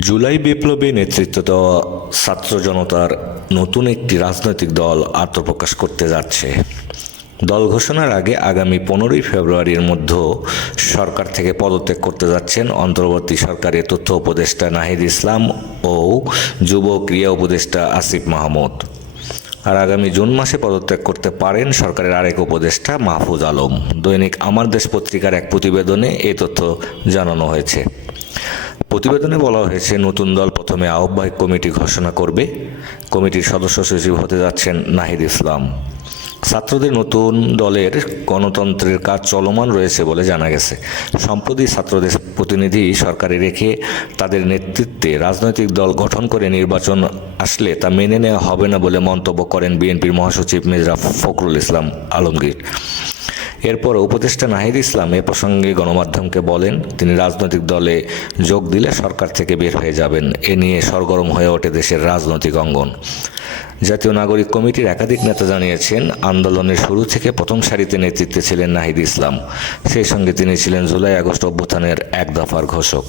জুলাই বিপ্লবী নেতৃত্ব দেওয়া ছাত্র জনতার নতুন একটি রাজনৈতিক দল আত্মপ্রকাশ করতে যাচ্ছে। দল ঘোষণার আগে আগামী পনেরোই ফেব্রুয়ারির মধ্যে সরকার থেকে পদত্যাগ করতে যাচ্ছেন অন্তর্বর্তী সরকারের তথ্য উপদেষ্টা নাহিদ ইসলাম ও যুব ক্রিয়া উপদেষ্টা আসিফ মাহমুদ। আর আগামী জুন মাসে পদত্যাগ করতে পারেন সরকারের আরেক উপদেষ্টা মাহফুজ আলম। দৈনিক আমার দেশ পত্রিকার এক প্রতিবেদনে এই তথ্য জানানো হয়েছে। প্রতিবেদনে বলা হয়েছে, নতুন দল প্রথমে আহ্বায়ক কমিটি ঘোষণা করবে। কমিটির সদস্য সচিব হতে যাচ্ছেন নাহিদ ইসলাম। ছাত্রদের নতুন দলের গণতন্ত্রের কাজ চলমান রয়েছে বলে জানা গেছে। সম্প্রতি ছাত্রদের প্রতিনিধি সরকারে রেখে তাদের নেতৃত্বে রাজনৈতিক দল গঠন করে নির্বাচন আসলে তা মেনে নেওয়া হবে না বলে মন্তব্য করেন বিএনপির মহাসচিব মির্জা ফখরুল ইসলাম আলমগীর। এরপর উপদেষ্টা নাহিদ ইসলাম এ প্রসঙ্গে গণমাধ্যমকে বলেন, তিনি রাজনৈতিক দলে যোগ দিলে সরকার থেকে বের হয়ে যাবেন। এ নিয়ে সরগরম হয়ে ওঠে দেশের রাজনৈতিক অঙ্গন। জাতীয় নাগরিক কমিটির একাধিক নেতা জানিয়েছেন, আন্দোলনের শুরু থেকে প্রথম সারিতে নেতৃত্বে ছিলেন নাহিদ ইসলাম। সেই সঙ্গে তিনি ছিলেন জুলাই আগস্ট অভ্যুত্থানের এক দফার ঘোষক।